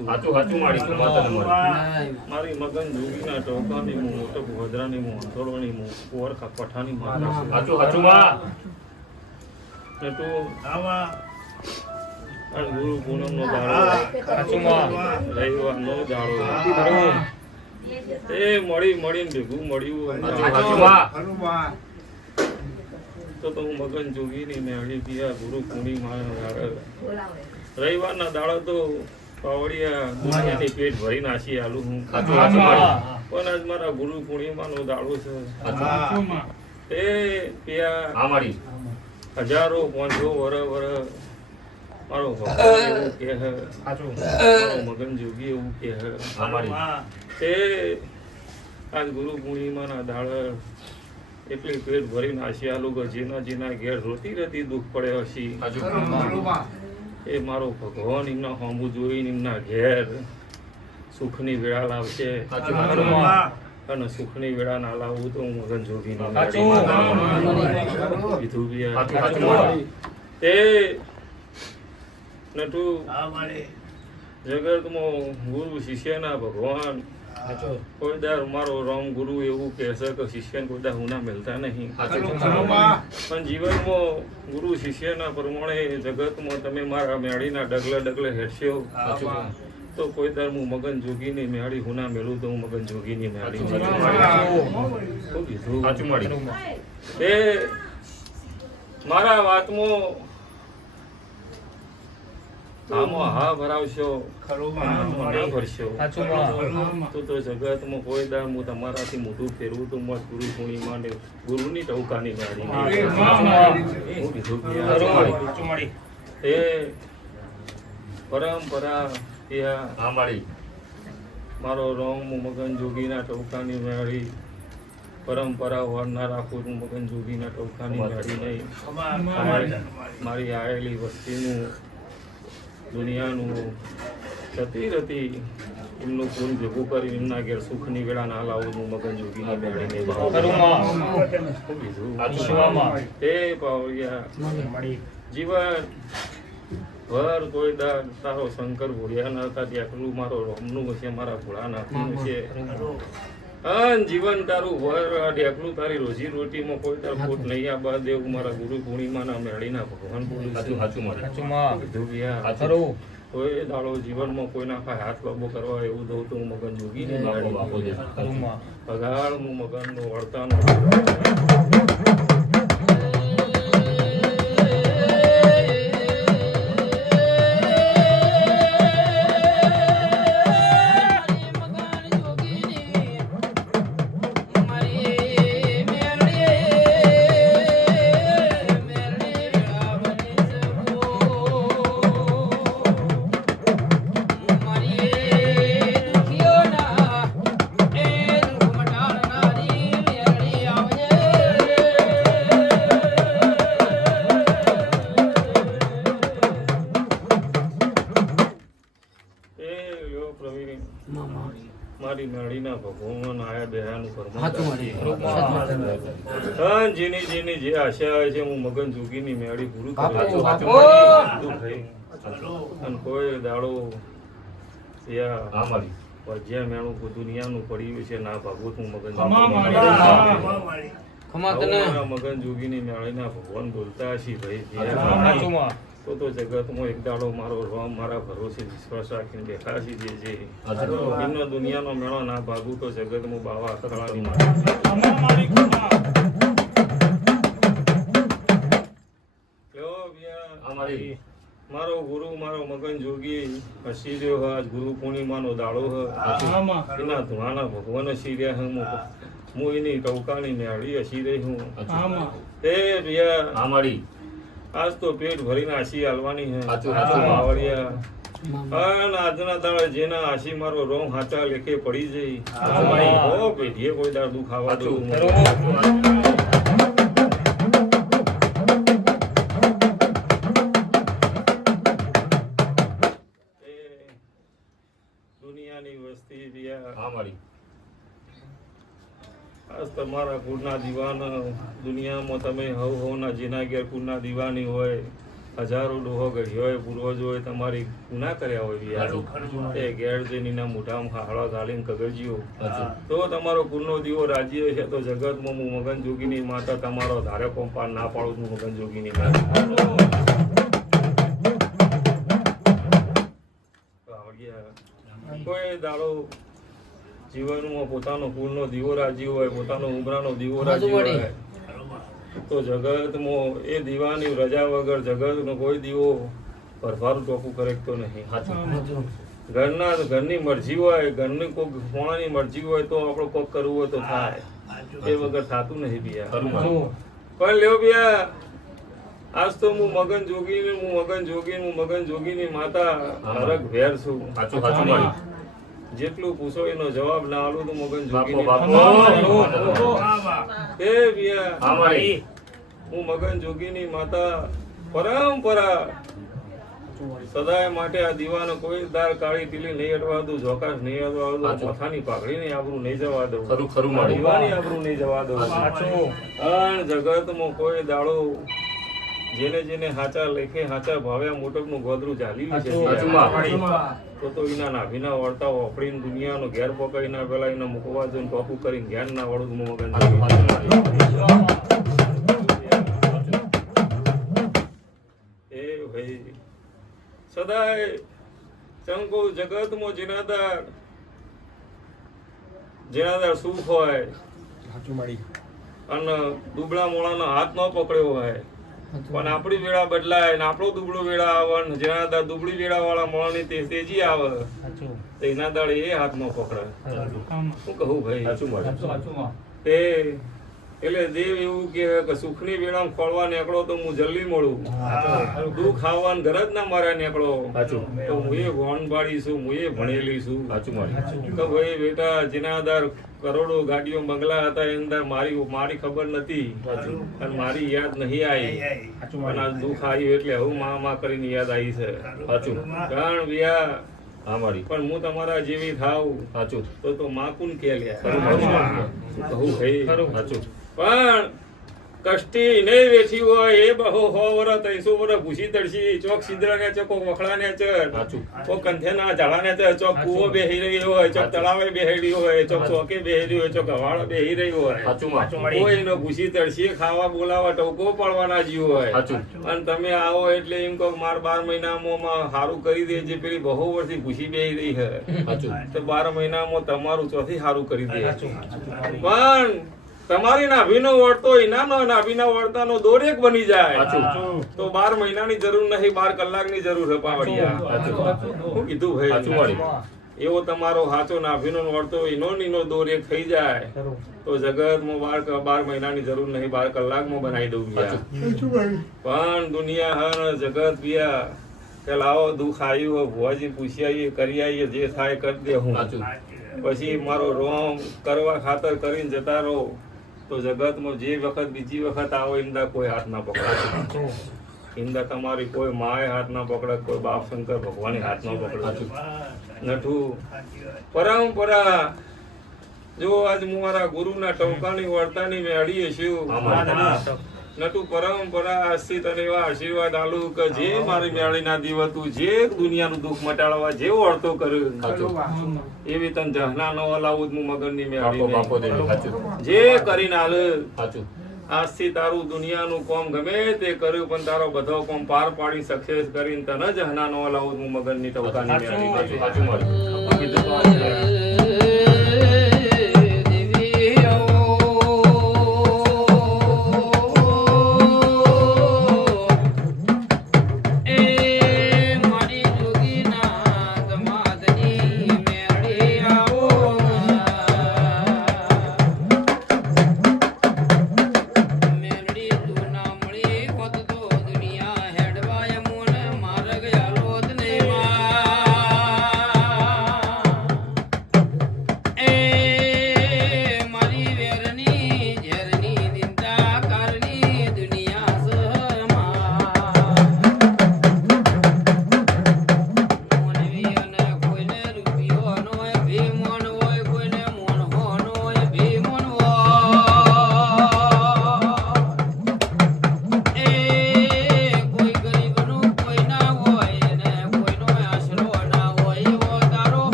છું હાચું હાચું મારી તું માતા ને મારી મગન જોગીના ટોકાની હું મોટો ભદ્રાની હું અંતોળવાની હું કુંવર પઠાની માતા છું હાચું હાચું માં ને તું આ ગુરુ પૂનમનો દાડો હાચું માં રવિવારનો દાડો એ મળીને ભેગું મળ્યું હાચું માં તો હું મગન જોગીની મેળી ગયા ગુરુ પૂર્ણિમા રવિવારના દાડો તો પાવડિયા દુનિયાની પેટ ભરી નાસી આલું હું હાચું હાચું મારી પણ આજ મારા ગુરુ પૂર્ણિમાનો દાડો છે એ ત્યાં હા મારી હજારો 500 વર મારો ભગવાન એવું કે હે મારો મગન જોગી એવું કે હે હા મારી તે આજ ગુરુ પૂર્ણિમાના દાડા એટલી પેટ ભરી નાસી આલું કે જેના ઘેર રોતી રહેતી દુઃખ પડે હશી હાચું એ મારો ભગવાન એમના હોંબુ જોઈને એમના ઘેર સુખની વેળા લાવશે અને સુખની વેળા ના લાવવું તો હું મગન જોગીને કીધું તે નટુ જગતમાં ગુરુ શિષ્યના ભગવાન કોઈ દાર મારો રામ ગુરુ એવું કહેશે કે શિષ્યને કોઈ દાર હુના મળતા નહીં પણ જીવનમાં ગુરુ શિષ્યના પ્રમાણે જગતમાં તમે મારા મેળીના ડગલે હેઠશો તો કોઈ દાર હું મગન જોગીની મેળી હુના મેળું તો હું મગન જોગીની મેળી એ મારા વાતમાં આમાં હા ભરાવશો ના ભરશો તો જગતમાં કોઈ દાર હું તમારાથી મોટું ફેરવું તો મત ગુરુ પૂર્ણિમા ને ગુરુની ટૌકાની મેળી એ પરંપરા હા મારી મારો રોમ મગન જોગીના ટૌકાની મેળી પરંપરા વાર ના રાખું હું મગન જોગીના ટૌકાની મેળી નહીં મારી આવેલી વસ્તીનું દુનિયાનું જતી રહેતી એમનું ખૂન ભેગું કરી એમના ઘેર સુખની વેળા ના લાવું હું મગન જોગીની મેળીને એ પાવડિયા જીવન ભર કોઈ તારો શંકર ભોળિયા ના હતા ત્યાં મારો રોમનું છે મારા ભોળાનાથનું છે જીવન તારું વર ઢેકલું તારી રોજી રોટીમાં કોઈ તાર ખોટ નહીં આ બાદ એવું મારા ગુરુ પૂર્ણિમાના મેળીના ભગવાન બોલું કોઈ દાડો જીવનમાં કોઈના પાસે હાથ બાબો કરવા એવું દઉં તો હું મગન જોગી ને પગાર હું મગનનો વળતાનો મારી મેળીના ભગવાન આયા બેહાનું પરમાત્મા જેની જે આશા હોય છે હું મગન જોગીની મેળી પૂરું કરું અને કોઈ દાડો જ્યાં મેળું દુનિયાનું પડ્યું છે ના ભાગવત હું મગન જોગીની મેળીના ભગવાન બોલતા હશી ભાઈ તો જગતમાં એક દાડો મારો રોમ મારા ભરોસે વિશ્વાસ રાખીને બેઠા છે જે એમનો દુનિયાનો મેળો ના ભાગું તો જગતમાં બાવા અખરાની મારો ગુરુ મારો મગન જોગી હસી રહ્યો આજ ગુરુ પૂર્ણિમાનો દાડો એના ધુણાના ભગવાન હસી રહ્યા હું એની ટૌકાની મેળી હસી રહી હું એ ભૈયા આજ તો પેટ ભરીને આશી હાલવાની હે આજના દાડે જેના આશી મારો રોમ હાચા લેખે પડી જઈ પેઢીએ કોઈ દાડ દુઃખ આવવા દઉં દુનિયાની વસ્તી આજ તમારા કુળના દીવાન દુનિયામાં તમે હવના જેના ઘેર કુળના દીવાની હોય હજારો ડોહો ગઢ્યોએ પૂર્વજોએ તમારી ગુના કર્યા હોય હાચું. યાર એ ઘેર જઈને એના મોઢામાં હાળો ગાલીને કગરજીઓ હાચું. તો તમારો કુલનો દીવો રાજ્ય છે તો જગતમાં હું મગન જોગીની માતા તમારો ધારે પંપા ના પાડું છું મગન જોગીની માતા કોઈ દાડો જીવનમાં પોતાનો કુલનો દીવો રાજી હોય પોતાનો ઉમરાનો દીવો રાજી હોય તો જગતમાં એ દીવાની રજા વગર જગતનો કોઈ દીવો ભરભારું ટોકું કરે તો નહીં હાચું. ઘરની મરજી હોય ઘરની કોક હોણાની મરજી હોય તો આપણે કોક કરવું હોય તો થાય એ વગર થતું નહીં બિયા ખરું માળી. પણ લ્યો બિયા આજ તો હું મગન જોગીની માતા હરખ ભેર છું હાચું માળી. જેટલું પૂછો એનો જવાબ ના આલું તો મગન બાપો જોગીની બાપો. એ બિયા હા માળી. હું મગન જોગીની માતા પરંપરા સદાય માટે આ દીવાનો કોઈ દાર કાળી ટીલી નહીં અડવા દઉં જોકાશ નહીં અડવા દઉં હાચું. માથાની પાઘડીની આબરૂ નહીં જવા દઉં ખરું માળી. દીવાની આબરૂ નહીં જવા દઉં પણ જગતમાં કોઈ દાડો જેને હાચા લેખે હાચા ભાવ્યા મોટકનું ગોદરું ચાલ્યું છે હાચું માળી. તો એના નાભીના વળતા વાપરીને દુનિયાનો ઘેર પકડી ના પેલા એના મુકવા જઈને ટોપું કરીને ઘેર ના વળું મગન હાચું માળી. એ ભાઈ સદાય ચંકો જગતમાં જેનાદાર સુખ હોય અને દુબળા મોળાનો હાથ ન પકડ્યો હોય પણ આપણી વેળા બદલાય ને આપણો દુબળો વેળા આવે ને જેનાદાર દુબળી વેળા વાળા મોળાની તેજી આવે તો એના દાડે એ હાથ ન પકડે શું કહું ભાઈ હાચું માળી. તે એટલે દેવ એવું કે સુખની વેળામાં ખોળવા નીકળો તો હું જલ્દી મળું દુઃખ આવવાનું ઘર જ ના મારા નીકળો હાચું. તો હું એ ભણવાળી છું હું એ ભણેલી છું હાચું માળી. કે ભાઈ બેટા જેનાદાર કરોડો ગાડીઓ બંગલા હતા એની અંદર મારી ખબર નથી અને મારી યાદ નહીં આવી અને આ દુઃખ આવ્યું એટલે હું મા કરીને યાદ આવી છે હાચું. કારણ વ્યા હા માળી. પણ હું તમારા જેવી થાવ હાચું. તો માકુન કે લ્યા ખરું માળી. કહું ભાઈ હાચું. પણ કષ્ટી નહીં વેઠી હોય એ બહુ 100 વર્ષ 300 વર્ષ ભૂસી તડસી ચોક સિદ્રા ને ચોક વખડા ને હાચું. ચોક કંથેના ઝાડા ને ચોક કૂવો બેહી રહી હોય ચોક તળાવે બેહી હોય ચોક ચોકે બેહી રહી હોય ચોક હવાળો બેહી રહી હોય હાચું માળી. કોઈ એનો ભૂસી તડસી ખાવા બોલાવા ટોકો પડવાના જીવ હોય હાચું. અને તમે આવો એટલે એમ કહો માર 12 મહિનામાં સારું કરી દે જે પેલી બહુ વર્ષથી ભૂસી બેહી રહી છે હાચું. તો 12 મહિનામાં તમારું ચોથી સારું કરી દે પણ તમારી નાભીનો વળતો એના નાભીના વળતાનો દોર એક બની જાય હાચું. તો 12 મહિનાની જરૂર નહીં 12 કલાકની જરૂર છે પાવડિયા હાચું. શું કીધું હાચું ભાઈ માળી. એવો તમારો હાચો નાભીનો વળતો એનો દોર એક થઈ જાય તો જગતમાં 12 મહિનાની જરૂર નહીં 12 કલાકમાં બનાવી દઉં યાર. પણ દુનિયા હર જગત બિયા કે લાવો દુઃખ આવ્યું હોય ભુવાજી પૂછી આવીએ કરી આવીએ જે થાય કરી દે હું હાચું. પછી મારો રોમ કરવા ખાતર કરીને જતા રહો તો જગતમાં જે વખત બીજી વખત આવો ઇંદા કોઈ હાથ ના પકડાય ઇંદા તમારી કોઈ માએ હાથ ના પકડે કોઈ બાપ શંકર ભગવાને હાથ ના પકડે નઠું પરંપરા જો આજ હું મારા ગુરુના ટોકાની વર્તાની મેં અડીએ છું હા માળી. નટુ પરંપરા આજથી તને એવા આશીર્વાદ આલું કે જે મારી મેળી ના દીવતું જે દુનિયાનું દુઃખ મટાડવા જે વર્તો કર્યું હાચું. એવી તને જહના ન હલાવું હું મગનની બાપો બાપો મેળી દેવી. હાચું. જે કરીને હાલ હાચું. આજથી તારું દુનિયાનું કોમ ગમે તે કર્યું પણ તારો બધો કોમ પાર પાડી સક્સેસ કરીને તને જહના ન હલાવું હું મગનની ટોકાની મેળી હાચું. હાચું માળી. કીધું તો આજે.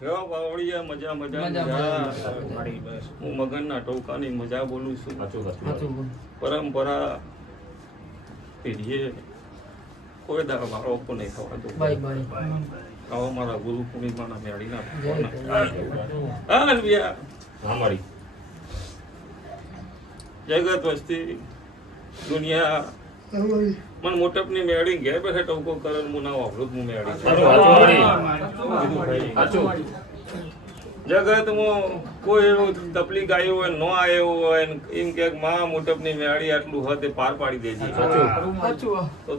કેવા બાવળિયા મજા મજા મજા. હું મગનના ટોકાની મજા બોલું છું. પરંપરા પેઢીએ કોઈ દાડા મારો ઓકો નહીં થવા દો. આવો મારા ગુરુ પૂર્ણિમાના મેળીના જગત વસ્તી દુનિયા મને મોટપની મેળી ઘેર બેઠે ટોકો કરે હું ના વાપરું હું મેળી જગતમાં કોઈ એવું તકલીફ આવ્યો હોય ન આવ્યો હોય એમ કે માં મોટપની મેળી આટલું હોય પાર પાડી દેજે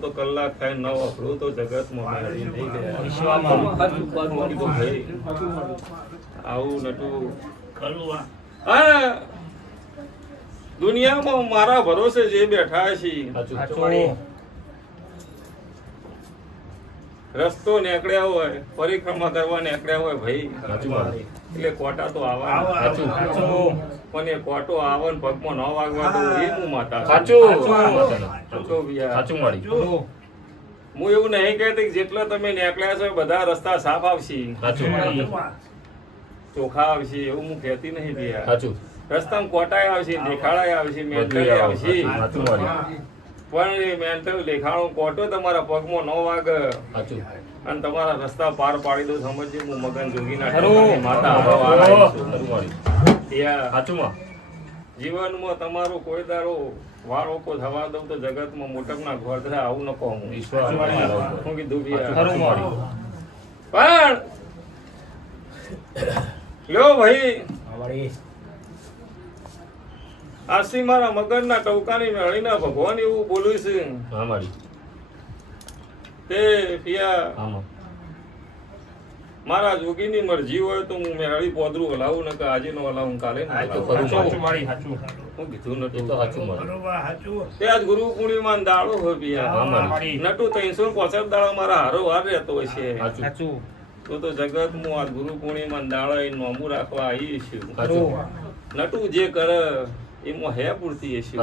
તો કલાક થાય ન વાપરું તો જગતમાં મેળી નહીં ગયા. આવું નટું હા દુનિયામાં મારા ભરોસે જે બેઠા છે રસ્તો નીકળ્યા હોય પરિક્રમા કરવા નીકળ્યા હોય ભાઈ એટલે કોટા તો આવવા પણ એ કોટો આવે ને પગમાં ન વાગવા તો એ હું માતા હું એવું નહીં કહેતી જેટલા તમે નીકળ્યા છો બધા રસ્તા સાફ આવશે ચોખા આવશે એવું હું કહેતી નહીં ભૈયા. રસ્તામાં કોટાય આવશે દેખાડાય આવશે મેન્ટલ આવશે પણ એ મેન્ટલ દેખાડો કોટો તમારા પગમાં ન વાગે અને તમારા રસ્તા પાર પાડી દો સમજે હું મગન જોગીના માતા જીવનમાં તમારું કોઈ દારો વાર ઓકો થવા દઉં તો જગતમાં મોટકના ઘર થાય આવું ન કહું હું કીધું પણ લ્યો ભાઈ આસી મારા મગનના ટવકાની મેળીના ભગવાન એવું બોલ્યું છે તે પિયા મારા જોગીની મરજી હોય તો હું મેળી પોદરું હલાવું ને આજે નો હલાવું કાલે કીધું નટુ તે આજ ગુરુ પૂર્ણિમા દાડો હોય પિયા નટુ 365 દાડા મારા હારો વાર રહેતો હોય છે તો જગત હું આજ ગુરુ પૂર્ણિમા દાડા એ નોમું રાખવા આવી છું. નટુ જે કરે એમાં હે પૂરતી હશે.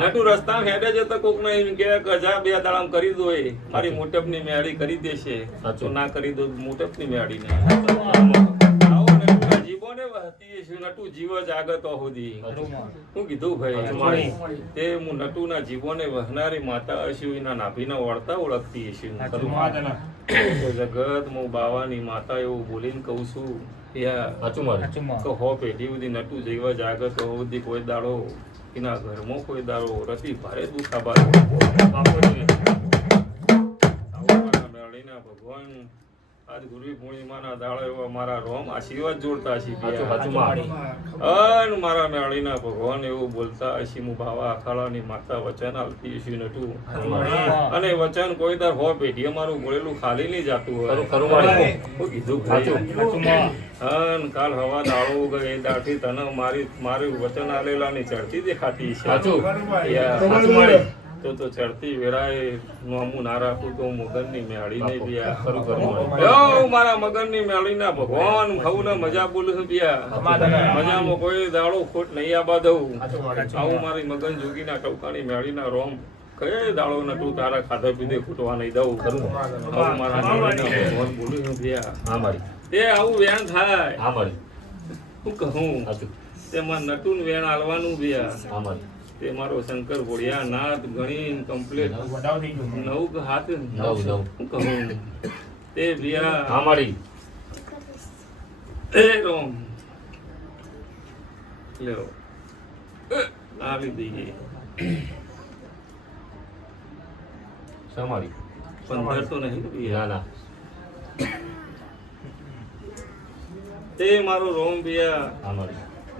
નટુ રસ્તા હેડે જતા કોક ને એમ કે જા 2 દાડામાં કરી દો એ મારી મોટપની મેળી કરી દેશે તો ના કરી દો મોટપની મેળી નહીં. આવો નટુ જીવોને વહતી હશે. નટુ જીવ જ આગતો સુધી હું કીધું ભાઈ તે હું નટુના જીવોને વહનારી માતા હશે એના નાભીના વળતા ઓળખતી હશે. તો જગત હું બાવાની માતા એવું બોલીને કહું છું હો પેઢી સુધી નટુ જેવા જાગત હો સુધી કોઈ દાડો એના ઘરમાં કોઈ દાડો રતી ભારે દુખાબા ભગવાન આજ ગુરુ પૂર્ણિમાના દાડો એવા મારા રોમ આશીર્વાદ જોડતા છે મારા મેળીના ભગવાન એવું બોલતા હશે હું બાવા અખાડાની માતા વચન આલતી હશે નટુ અને વચન કોઈ દર હો પેઢી અમારું બોલેલું ખાલી નહીં જાતું હોય કીધું કાલ હવા દાડો ગઈ દાઢી તને મારી વચન આલેલાની ચડતી દેખાતી છે તો ચડતી વેરાએ નોમું ના રાખું તો મગનની મેળી નહીં પિયા મારા મગનની મેળી ના ભગવાન ખાવું ને મજા બોલું પિયા મજામાં કોઈ દાડો ખોટ નહીં આબા દઉં આવું મારી મગન જોગીના ટવકાની મેળી ના રોમ કઈ દાડો નટુ તારા ખાધા પીધે ખૂટવા નહીં દઉં આવું મારા મેળીના ભગવાન બોલું પિયા તે આવું વેણ થાય હું કહું તેમાં નટુન વેણ આલવાનું પિયા તે મારો શંકર ભોળિયા નાથ ગણી કમ્પ્લીટ 9 હાથ હું કહું તે ભિયા રોમ લ્યો આવી દઈએ 15 તો નહીં તે મારો રોમ ભિયા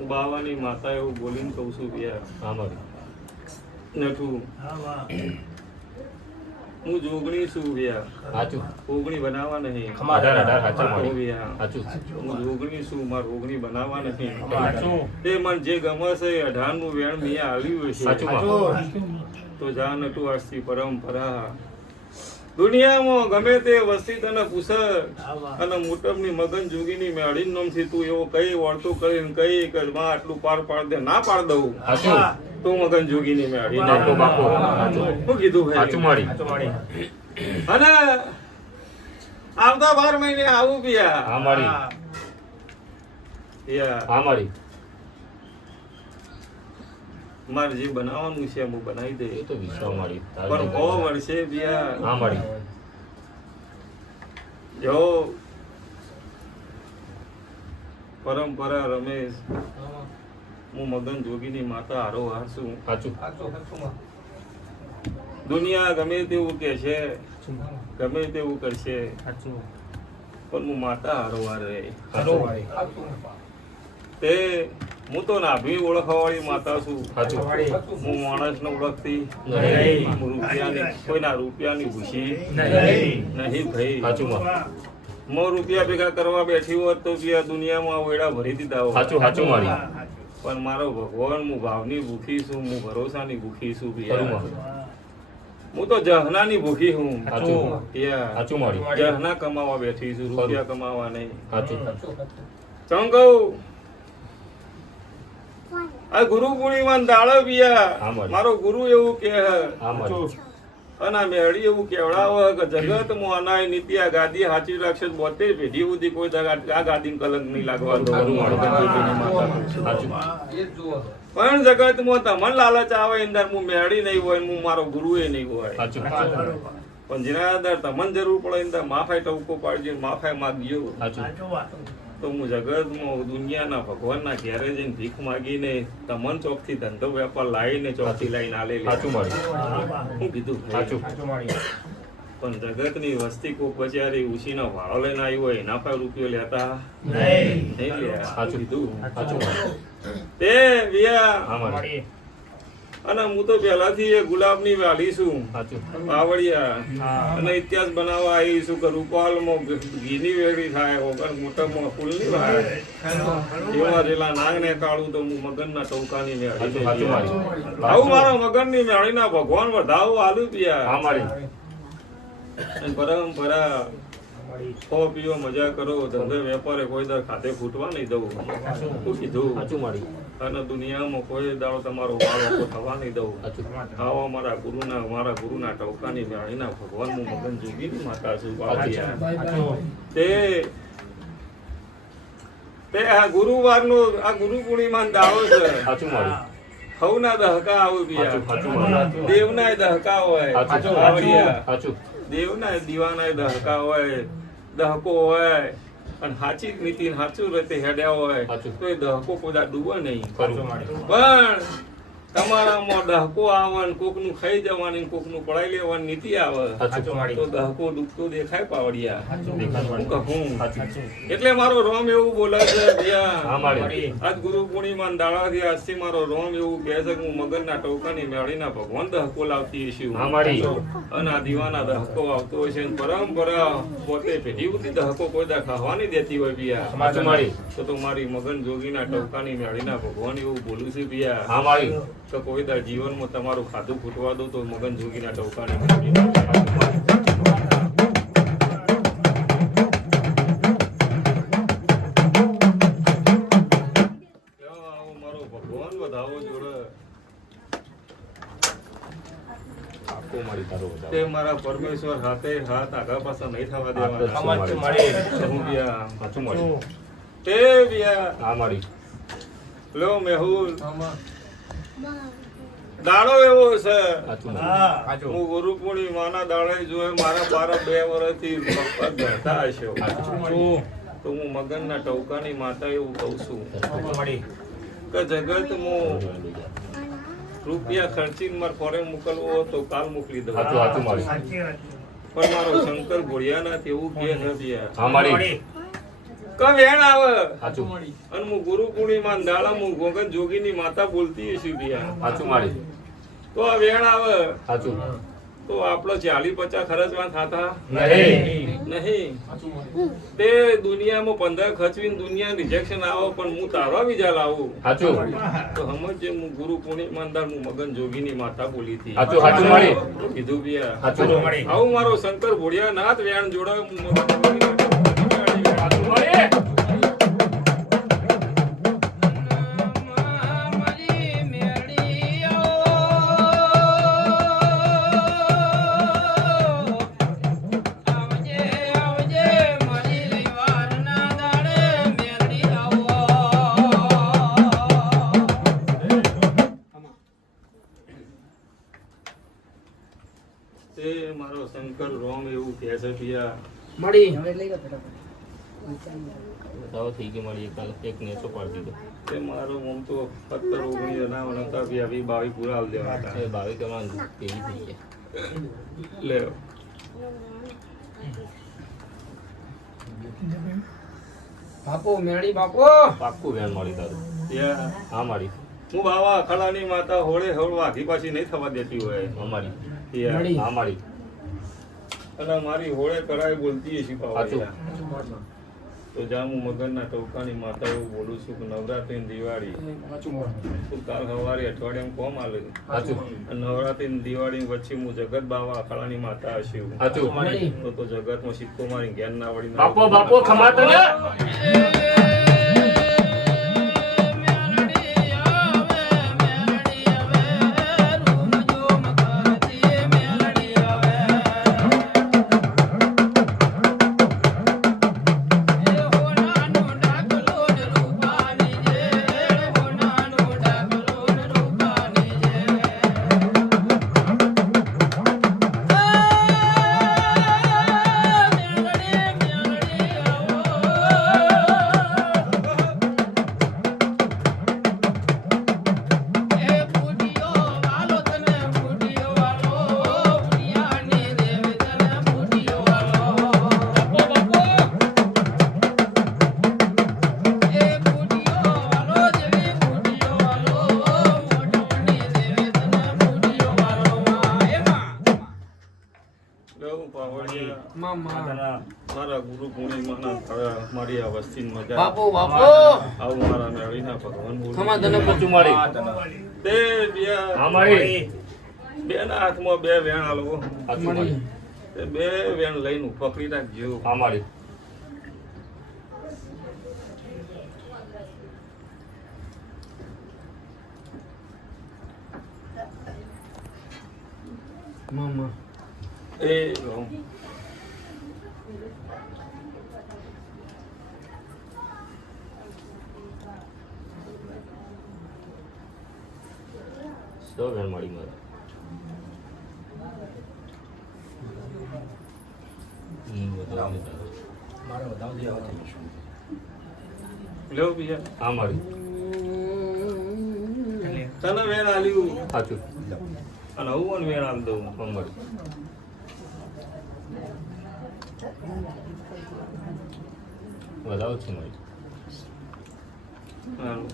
બાવાની માતા એવું બોલીને કહું છું ભિયા નટુ હું જોગણી છું ભિયા ઓગણી બનાવવા નહીં હું જોગણી છું મારે ઓગણી બનાવવા નહીં તે મને જે ગમે છે 18 નું વેણ મેં આવ્યું છે તો જા નટુ આજથી પરંપરા દુનિયામાં ગમે તે વસ્તી તને પૂછે અને મોટપની મગન જોગીની મેળીન નામથી તું એવો કઈ વળતું કરીને કઈ કે માં આટલું પાર પાડ દે ના પાડ દઉં તો મગન જોગીની મેળી શું કીધું ભાઈ અને આવતા 12 મહિને આવું પિયા હા મારી મારે જે બનાવવાનું છે હું બનાવી દે એ તો વિશ્વ મારી પણ બહુ વર્ષે બિયા હા મારી જો પરંપરા રમેશ હું મગન જોગીની માતા હારો હારશું. સાચું દુનિયા ગમે તેવું કે છે, ગમે તેવું કરશે, પણ હું માતા હારો હારે. તે હું તો નાભી ઓળખવાવાળી માતા છું. સાચું હું માણસને ઓળખતી નહીં. હું રૂપિયાની કોઈના રૂપિયાની ભૂસી નહીં ભાઈ. સાચું માં હું રૂપિયા ભેગા કરવા બેઠી હોત તો બી દુનિયામાં વેડા ભરી દીધા હોત. સાચું સાચું મારી પણ મારો ભગવાન હું ભાવની ભૂખી છું, હું ભરોસાની ભૂખી છું બી. ખરું માં હું તો જહનાની ભૂખી હું. સાચું યા સાચું મારી જહના કમાવા બેઠી છું, રૂપિયા કમાવા નહીં. સાચું ચમ કહું આ ગુરુ પૂર્ણિમા દાડો હા, બિયા મારી. મારો ગુરુ એવું કે હા, મારી. અને આ મેળી એવું કેવડાવે કે જગતમાં અનાય નીતિ આ ગાદી હાચી રાખશે 72 પેઢી સુધી કોઈ આ ગાદી કલંક નહીં લાગવા દો. ખરું મારી. સાચું પણ જગતમાં તમને લાલચ આવે અંદર હું મેળી નહીં હોય ને હું મારો ગુરુ એ નહીં હોય. સાચું પણ જેના અંદર તમને જરૂર પડે અંદર માફાઈ ટવકો પાડજો, માફાઈ માગજો સાચું તો હું જગતમાં દુનિયાના ભગવાનના ઘેરે જઈને ભીખ માગીને તમન ચોકથી ધંધો વેપાર લાવીને ચોકથી લાવીને આલેલી. સાચું મારી હું કીધું સાચું પણ જગતની વસ્તી કોક બચારી ઉછીનો ભાડો લઈને આવી હોય એના પાસે રૂપિયો લેતા નહીં લે. સાચું કીધું સાચું મારી તે વિયા હા મારી અને હું તો પહેલાથી એ ગુલાબની વાલી છું સાચું પાવડિયા અને ઇતિહાસ બનાવવા આવી છું કે રૂપાલમાં ઘીની વેડી થાય વગર મોટામાં ફૂલની વાય એવા રેલા નાગને કાઢું તો હું મગનના ટોકાની સાચું મેળી મારી આવું મારા મગનની મેળીના ભગવાન વધાવો આલુ હા પિયા મારી અને પરંપરા ખો પીવો મજા કરો ધંધે વેપારે કોઈ દર ખાતે ફૂટવા નહીં દઉં. શું કીધું સાચું મારી અને દુનિયામાં કોઈ દાડો તમારો વાળો થવા નહીં દઉં. સાચું આવા મારા ગુરુના ટોકાની મેળીના ભગવાન હું મગન જોગીની માતા છું. બાબિયા તે આ ગુરુવારનો આ ગુરુ પૂર્ણિમાનો દાડો છે. સાચું મારી હવના દહકા આવું સાચું પિયા સાચું મારી દેવના દહકા હોય સાચું બાવળિયા. સાચું દેવના દીવાના દહકા હોય, દહકો હોય અને સાચી નીતિ સાચું રીતે હેડ્યા હોય સાચું. તો એ દહકો કોઈ ડૂબે નહીં. ખરું પણ તમારામાં દહકો આવે ને કોકનું ખાઈ જવાની ને કોકનું પડાઈ લેવાની નીતિ આવે સાચું તો દહકો ડૂબતો દેખાય પાવડિયા. દેખાય. હું કહું સાચું એટલે મારો રોમ એવું બોલે છે હા ભૈયા મારી આજ ગુરુ પૂર્ણિમા દાડાથી આજથી મારો રોમ એવું કહે છે કે હું મગનના ટોકાની મેળીના ભગવાન દહકો લાવતી છું. હા મારી અને આ દીવાના દહકો આવતો હોય છે અને પરંપરા પોતે પેઢી સુધી દહકો કોઈ દા ખાવાની દેતી હોય પિયા. સાચું મારી તો મારી મગન જોગીના ટોકાની મેળીના ભગવાન એવું બોલું છું પિયા હા મારી તો કોઈ દા જીવનમાં તમારું ખાધું ફૂટવા દો તો મગન જોગીના ટોકાની મેળીના. આવો મારો ભગવાન વધાવો જોડે આખો મારી તારો તે વધારો મારા પરમેશ્વર હાથે હાથ આગા પાછા નહીં થવા સાચું દેવાના. મારી હું બિયા સાચું મારી તે બિયા હા મારી લો મેહુલ દાડો એવો છે. સાચું મારી હું ગુરુ પૂર્ણિમાના દાડે જોયે મારા 2 વર્ષથી ભગવાન ગણતા હશો તો હું મગનના ટોકાની માતા એવું કહું છું કે જગતમાં રૂપિયા ખર્ચીને મારે ફોરે મોકલવો હોય તો કાલ મોકલી દઉં. સાચું સાચું મારી પણ મારો શંકર ભોળિયાનાથ એવું કે છે પિયા હા મારી કે વેણ આવે સાચું અને હું ગુરુ પૂર્ણિમા દાડા હું ગોગન જોગીની માતા બોલતી હશું પિયા સાચું મારી તો આ વેણ આવે સાચું તો આપણો 40-50 ખર્ચવા થતા નહીં નહીં. તે દુનિયામાં 15 ખર્ચવીને દુનિયા રિજેક્શન આવે પણ હું તારવા બીજા લાવું સાચું તો સમજે હું ગુરુ પૂર્ણિમા દાડ હું મગન જોગીની માતા બોલી હતી. સાચું સાચું મારી તો કીધું પિયા સાચું આવું મારો શંકર ભોળિયાનાથ વેણ જોડાવે હું મગન જોગીની માતા સાચું મારી મળી બતાવો થઈ ગઈ મારી એક નેચો પાડી દીધો તે મારું આમ તો 17 19 ના નતા 22 પૂરા હાલ દેવા હતા એ 22 કમાન કેવી થઈ ગયા લે બાપુ મેળી બાપુ પાક્કું વેણ મળી તારું યા હા મારી હું બાવા અખાડાની માતા હોળે હોળ વાઘી પાછી નહીં થવા દેતી હોય અમારી યા મળી. હા મારી અને મારી હોળે કરાય બોલતી હશે સાચું. બાવા તો જ્યાં હું મગનના ટોકાની માતા એવું બોલું છું કે નવરાત્રી ને દિવાળી તું કાલ સવારે અઠવાડિયામાં કોમ આલે સાચું અને નવરાત્રી ને દિવાળી વચ્ચે હું જગત બાવા અખાડાની માતા હશે સાચું તો જગતમાં સિક્કો મારી જ્ઞાન ના વળી બાપો બાપો ખમાતો ને મારા ગુરુ પૂર્ણિમાના મારી આ વસ્તીની મજા બાપુ બાપુ આવું મારા મેળીના ભગવાન બોલું ખમા તને સાચું મારી તે હા મારી બે ના હાથમાં બે વેણ આલો સાચું મારી તે બે વેણ લઈને પકડી રાખજો હા મારી મામા એ રામ. સો વેણ મળી મારે લેવો બીજા હા મારી તને વેણ આલ્યું સાચું અને હું પણ વેણ આલ દઉં હા મારી વધાવો છે મારી હારું.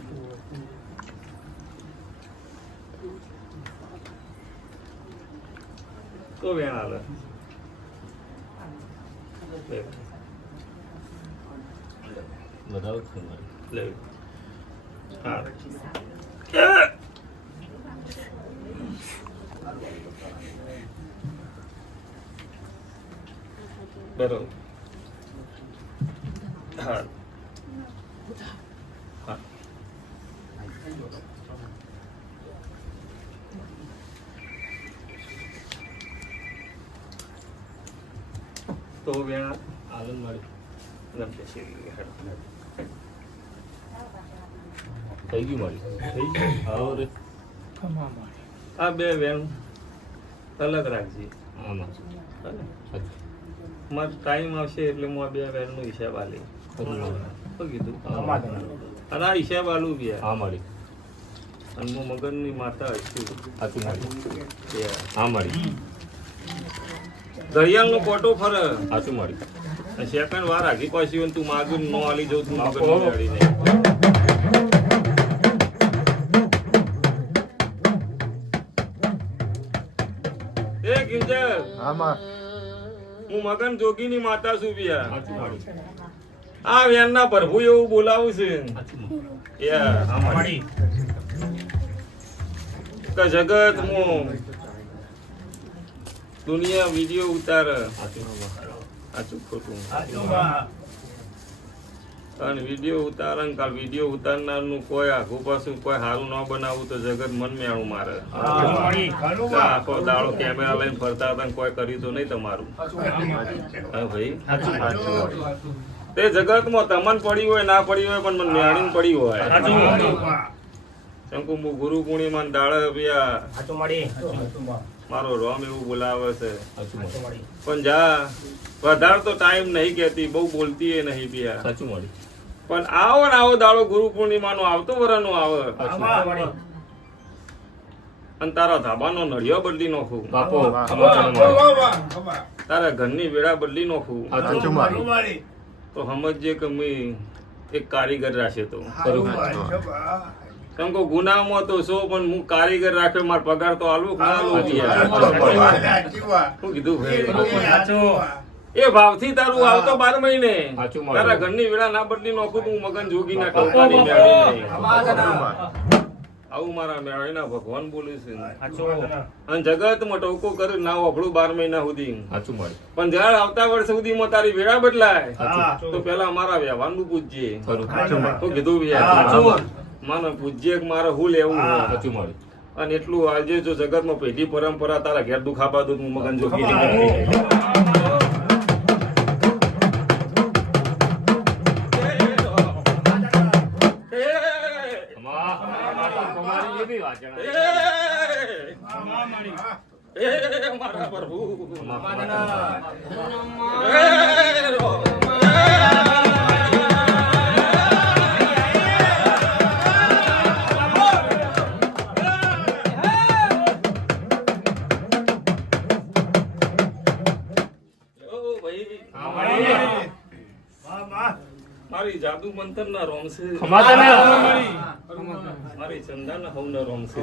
તો વેણ આલે લે વધાવો છે મારી લે હા બરોબર હા હા તો વેણ આનંદ મારી ગમતે છે હેડ. થઈ ગયું મારી થઈ ગયું હા રે આ બે વેણ અલગ રાખજે આમાં બરાબર? સાચું મારો ટાઈમ આવશે એટલે હું આ બે વેણનો હિસાબ આલી સાચું મારી શું કીધું હા અને આ હિસાબ આલું બી હા મારી અને હું મગનની માતા છું સાચું મારી બે. હા મારી ઘડિયાળનો કોટો ફરે સાચું મારી અને સેકન્ડ વાર આગી પાછી હોય ને તું માગું નો આલી જવું તું આપો. મગનની ગાડીને. એ કિંજલ હું મગન જોગીની માતા છું બિયા સાચું મારી આ વેણના પ્રભુ એવું બોલાવું છે સાચું મારી યા હા મારી કે જગત હું દુનિયા વિડીયો ઉતાર સાચું આચું ખોટું અને વિડીયો ઉતારે ને કાલ વિડીયો ઉતારનારનું કોઈ આઘું પાછું કોઈ સારું ન બનાવવું તો જગત મન મેળું મારે કે આખો દાડો કેમેરા લઈને ફરતા હતા ને કોઈ કર્યું તો નહીં તમારું હા ભાઈ તે જગતમાં તમને પડી હોય ના પડી હોય પણ મને મેળીને પડી હોય શંકુ ગુરુ પૂર્ણિમા દાડે મારો રોમ એવું બોલાવે છે સાચું માળી પણ જા વધારે તો ટાઈમ નહીં કહેતી, બહુ બોલતી એ નહીં પિયા. સાચું માળી પણ આવો ને આવો દાડો ગુરુ પૂર્ણિમાનો આવતો વરનો આવે અને તારા ધાબાનો નળિયો બદલી નાખું, બાપો માળી તારા ઘરની વેળા બદલી નાખું, સાચું માળી તો સમજજે કે મેં એક કારીગર રાખ્યો તો. કેમ કે ગુનામાં તો છો પણ હું કારીગર રાખ્યો, મારો પગાર તો આલવો કે ના આલવો યાર. શું કીધું ભાઈ? એ ભાવથી તારું આવતો 12 મહિને સાચું માળી. તારા ઘરની વેળા ના બદલી નાખું તું મગન જોગીના ટોકાની મેળી નહીં. આવું મારા મેળીના ભગવાન બોલે છે. અને જગતમાં ટોકો કરે ના ઓભળું 12 મહિના સુધી. સાચું માળી પણ જયારે આવતા વર્ષ સુધીમાં તારી વેળા બદલાય સાચું. તો પેલા મારા વ્યવહારનું પૂજ્ય. ખરું તો કીધું ભૈયા માને પૂજ્ય કે મારે હું લેવું હોય. સાચું માળી અને એટલું આજે જો જગતમાં પેઢી પરંપરા તારા ઘેર દુખાવા દઉં હું મગન જોગીની મેળી. તમારી એ બી વાત જણાવી. મારા પ્રભુ મારી જાદુ મંતર ના રોમ છે, મારી ચંદા ના હવ ના રોમ છે.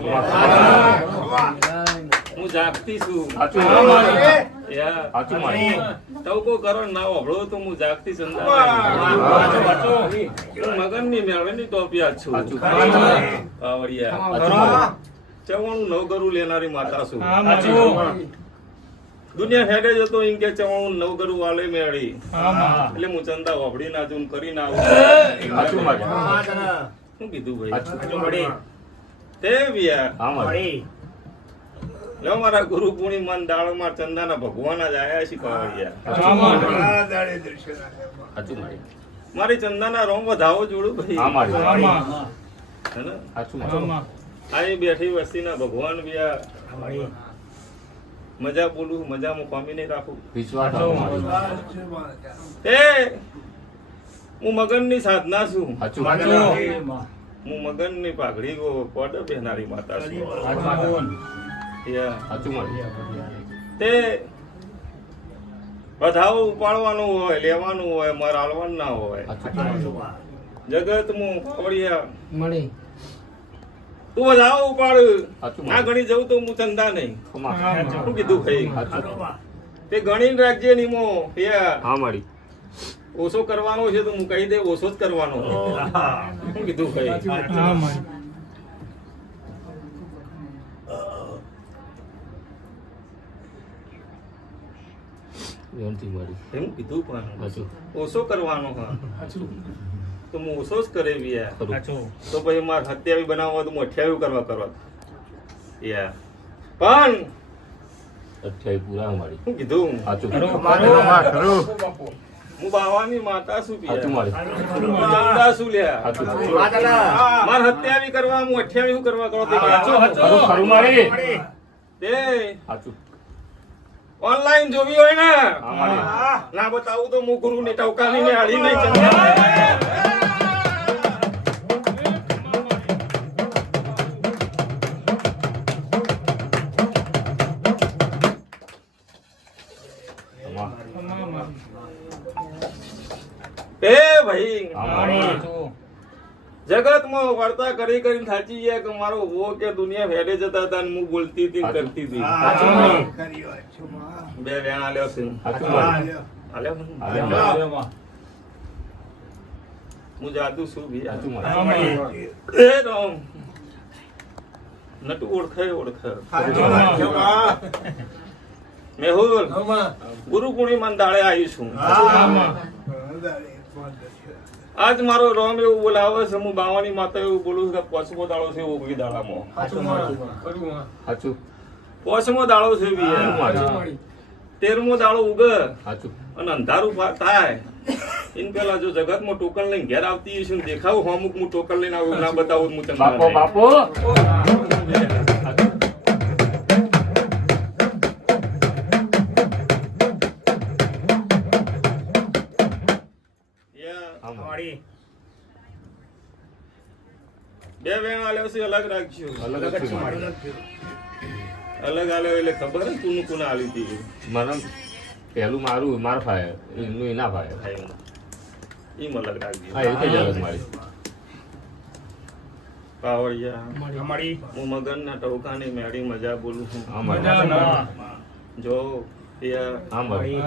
હું જાગતી છું. સાચું યા સાચું માળી ટવકો કરણ ના ઓભળો તો હું જાગતી ચંદા હું મગન ની મેળવેની ટોપિયા જ છું. સાચું. આવડિયા ચવાણું નવગરું લેનારી માતા છું. દુનિયા હેડે જતો એમ કે ચવાણું નવગરું વાલે મેળી એટલે હું ચંદા વાપડી ના જઉં કરી ના આવું. સાચું માળી શું કીધું ભાઈ? સાચું. તે વિયા હા માળી લો મારા ગુરુ પૂર્ણિમાન દાળમાં ચંદાના ભગવાન જ આયા છે કાવડિયા. સાચું માળી મારી ચંદાના રોમ વધાવો જોડું ભાઈ. હા માળી હે ને? સાચું માળી આ બેઠી વસ્તીના ભગવાન વિયા મજા બોલું મજામાં પામી નહીં રાખું. વિશ્વાસ રાખો માળી. એ હું મગનની સાધના છું. સાચું હું મગનની પાઘડી કોડ પહેનારી માતા છું. યા. સાચું માળી તે વધાવો ઉપાડવાનું હોય લેવાનું હોય મારે હાલવાનું ના હોય. જગતમાં કાવડિયા મળી તું વધાવો ઉપાડ સાચું ના ગણી જવું તો હું ચંદા નહીં. સાચું. શું કીધું ભાઈ? તે ગણી રાખજે નીમો યા હા માળી ઓછો કરવાનો છે તો હું કહી દે ઓછો જ કરવાનો. શું કીધું ભાઈ? વિનંતી માળી એમ કીધું પણ સાચું. ઓછો કરવાનો હા તો હું ઓછો જ કરે યાર. ખરું. તો પછી મારે 27 બનાવવા તો હું 28 કરવા યા પણ 28 પૂરા માળી શું કીધું? સાચું. હું બાવાની માતા શું સાચું માળી ચંદા શું લ્યા સાચું. મારે 27 કરવા હું 28 કરવા કરો તે ખરું ખરું માળી તે સાચું. ઓનલાઈન જોવી હોય ને હા માળી ના બતાવું તો હું ગુરુ ની ટવકાની ને હાડી નહીં ચંદા. એ ભાઈ જગતમાં વાર્તા કરી કરીને થાચી ગયા કે મારો વો કે દુનિયા ફેડે જતા હતા ને હું બોલતી હતી ને કરતી હતી. બે વેણ આલ્યો છે. સાચું માળી આલ્યો ને? હું જાદુ છું ભી. સાચું માળી એ રામ નટુ ઓળખે મેહુલ ગુરુ પૂર્ણિમાન દાડે આવી છું. આજ મારો રોમ એવું બોલાવે છે હું બાવાની માતા એવું બોલું છું કે 5મો દાડો છે ઓગળી દાડામાં. સાચું. 5મો દાડો છે બી. 13મો દાડો ઉગે સાચું. અને અંધારું થાય ઇન પેલા જો જગતમાં ટોકન લઈને ઘેર આવતી હશે ને દેખાવું અમુક હું ટોકન લઈને આવું ના બતાવું હું ચંદા બાપો નહીં. બાપો બે વેણ આલ્યો છે અલગ રાખજો. અલગ જ છે મારી. અલગ આલ્યો એટલે ખબર હે કોનું કોને આલી હતી. મને પહેલું મારું માર ફાય એનું એના ફાય એમ અલગ રાખજો. હા એ તો જ અલગ મારી. પાવડિયા હું મગનના ટોકાની મેળી મજા બોલું છું. હા મારી. જો પિયા હા મારી.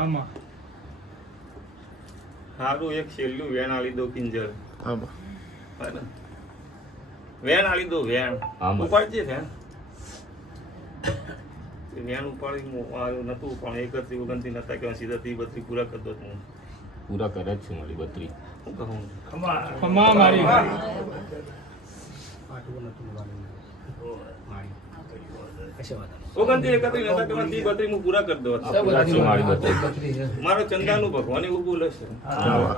સારું એક છેલ્લું વેણ આલી દો કિંજર. હા હે ને? વેણ આલી દો વેણ. હા, બસ. ઉપાડજે વેણ. વેણ ઉપાડી આવ્યું નતું પણ 31 29 નતા કે સીધા 30 32 પૂરા કરી દો હું. પૂરા કરે જ છું મારી 32. શું કહું? ખમા મારી 29 31 નતા કે 30 32 હું પૂરા કરી દો. પૂરા જ છું મારી 32. મારો ચંદાનું ભગવાન એવું બોલે છે. હા.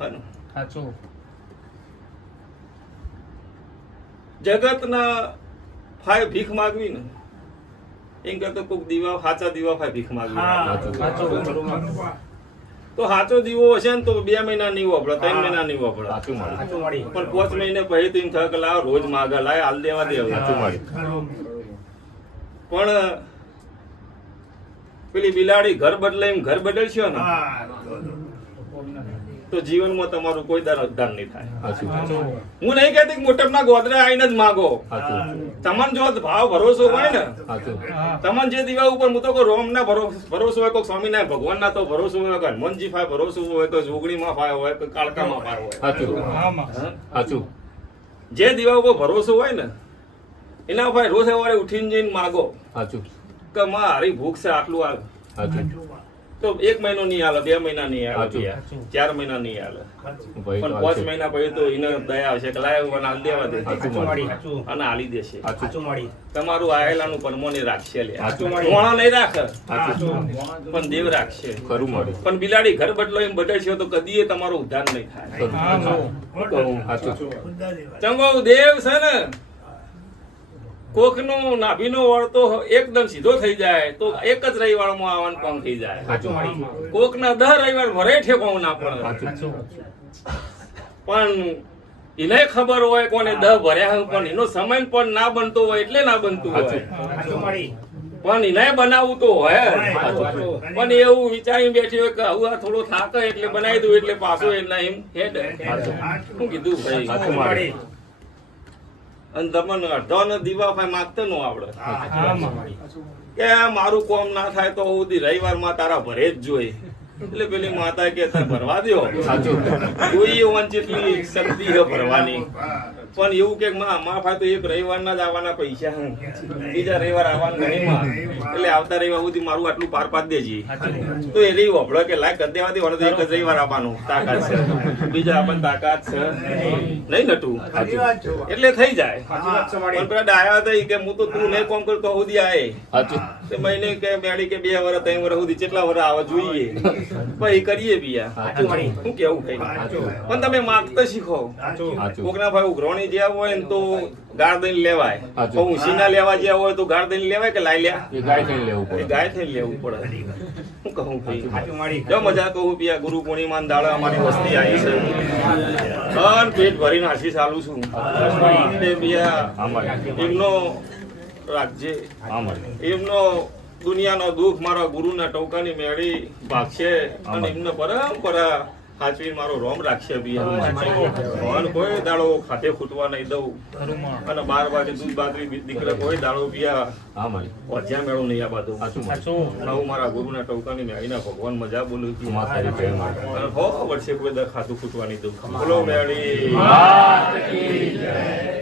હે ને? સાચું જગતના ફાય ભીખ માગવી ને એમ કરતો કોઈક દીવા સાચા દીવા ફાય ભીખ માગવી. તો સાચો દીવો હશે ને તો 2 મહિના નહીં વાપરો 3 મહિના નહીં વાપરો સાચું મારી. પણ 5 મહિને પછી તો એમ થાય કે લાવ રોજ માગા લાય હાલ દેવા દે હવે. સાચું મારી. પણ પેલી બિલાડી ઘર બદલે એમ ઘર બદલશો ને તો જીવનમાં તમારું કોઈ દર ઉદ્ધાર નહીં થાય. સાચું. હું નહીં કહેતી કે મોટપના ગોદરા આવીને જ માગો. સાચું. તમને જો ભાવ ભરોસો હોય ને સાચું. તમને જે દીવા ઉપર હું તો કોઈ રોમ ના ભરોસો હોય કોઈ સ્વામી ના ભગવાન ના તો ભરોસો હોય કે હનુમાનજી ફાય ભરોસો હોય તો જોગણી માં ફાય હોય કે કાળકા માં ફાય હોય. સાચું. સાચું. જે દીવા ઉપર ભરોસો હોય ને એના ઉપર રોજ સવારે ઉઠીને જઈને માગો સાચું. કે માં હારી ભૂખ છે આટલું હાલ સાચું. તો 1 મહિનો નહીં હાલે 2 મહિના નહીં હાલે સાચું. 4 મહિના નહીં હાલે ભાઈ પણ તો 5 મહિના પછી તો એને દયા આવશે કે લાય મને હાલ દેવા દે સાચું મારી. અને હાલી દેશે. સાચું. તમારું આયેલાનું પરમોને રાખશે લે. સાચું. મોણા નહીં રાખે સાચું. પણ દેવ રાખશે. ખરું મારી. પણ બિલાડી ઘર બદલો એમ બદલશે તો કદીએ તમારો ઉદ્ધાર નહીં થાય. સાચું. ચંગો દેવ છે ને કોકનો નાભીનો વળતો એકદમ સીધો થઈ જાય તો એક જ રવિવારમાં આવવાનું કામ થઈ જાય. સાચું. કોકના 10 રવિવાર ભરે ઠેકવાનું ના પડે. સાચું. પણ એને ખબર હોય કોને 10 ભર્યા હોય પણ એનો સમય પણ ના બનતો હોય એટલે ના બનતું હોય. પણ એને બનાવવું તો હોય. પણ એવું વિચારી બેઠી હોય કે આવું આ થોડો થાકે એટલે બનાવી દઉં એટલે પાછો એના એમ હેડ. શું કીધું ભાઈ? સાચું મારી. અને તમને અડધો દીવા ભાઈ માગતો નો આવડે કે આ મારું કોમ ના થાય તો સુધી રવિવારમાં તારા ભરે જ જોઈ. એટલે પેલી માતા કે ભરવા દો. સાચું. કોઈ વંચિતની શક્તિ છે ભરવાની. પણ એવું કે માં ભાઈ તો એક રવિવારના જ આવવાના પૈસા બીજા રવિવાર આવવાના નહીં માં. એટલે આવતા રવિવાર સુધી મારું આટલું પાર પાડ દેજે. તો એ રહી વપડે કે લાય કરી દેવા દે વળે તો એક જ રવિવાર આવવાનું તાકાત છે. બીજા આપણને તાકાત છે નહીં નટું. એટલે થઈ જાય. પણ પેલા ડાયા હતા કે હું તો તું નહીં કોમ કરતો સુધી આય સાચું. તે મહિને કે મેળી કે 2 વર્ષ 3 વર્ષ સુધી કેટલા વર્ષ આવવા જોઈએ પછી કરીએ બીયા. શું કેવું ભાઈ? પણ તમે માગતા શીખો. કોકના ભાઈ ઉઘરાણી જ્યાં હોય ને તો ગાળ દઈને લેવાય. સાચું. ઉસીના લેવા જ્યાં હોય તો ગાળ દઈને લેવાય કે લાઈ લ્યા એ ગાય થઈને લેવું એ પડે. ગાય થઈને લેવું પડે. શું કહું ભાઈ? જો મજા કહું પિયા ગુરુ પૂર્ણિમા ના દાડા અમારી વસ્તી આવી છે અન પેટ ભરીને આશી ચાલુ છું. તે પિયા હા મારી. એમનો રાખજે. હા મારી. એમનો દુનિયાનો દુઃખ મારા ગુરુના ટોકાની મેળી ભાગશે અને એમને પરંપરા સાચવી મારો રોમ રાખશે ભગવાન કોઈ દાડો ખાતે ખૂટવા નહીં દઉં અને 12 વાગે દૂધ બાકરી દીકરા કોઈ દાડો પિયા હા મારી. અજ્યા મેળું નહીં આ બધું. સાચું. હું મારા ગુરુના ટોકાની મેળીના ભગવાન મજા બોલું છું. માતાજી જય માતા. અને 100 વર્ષે કોઈ ખાતું ખૂટવા નહીં દઉં. બોલો મેળી. માતા કી જય.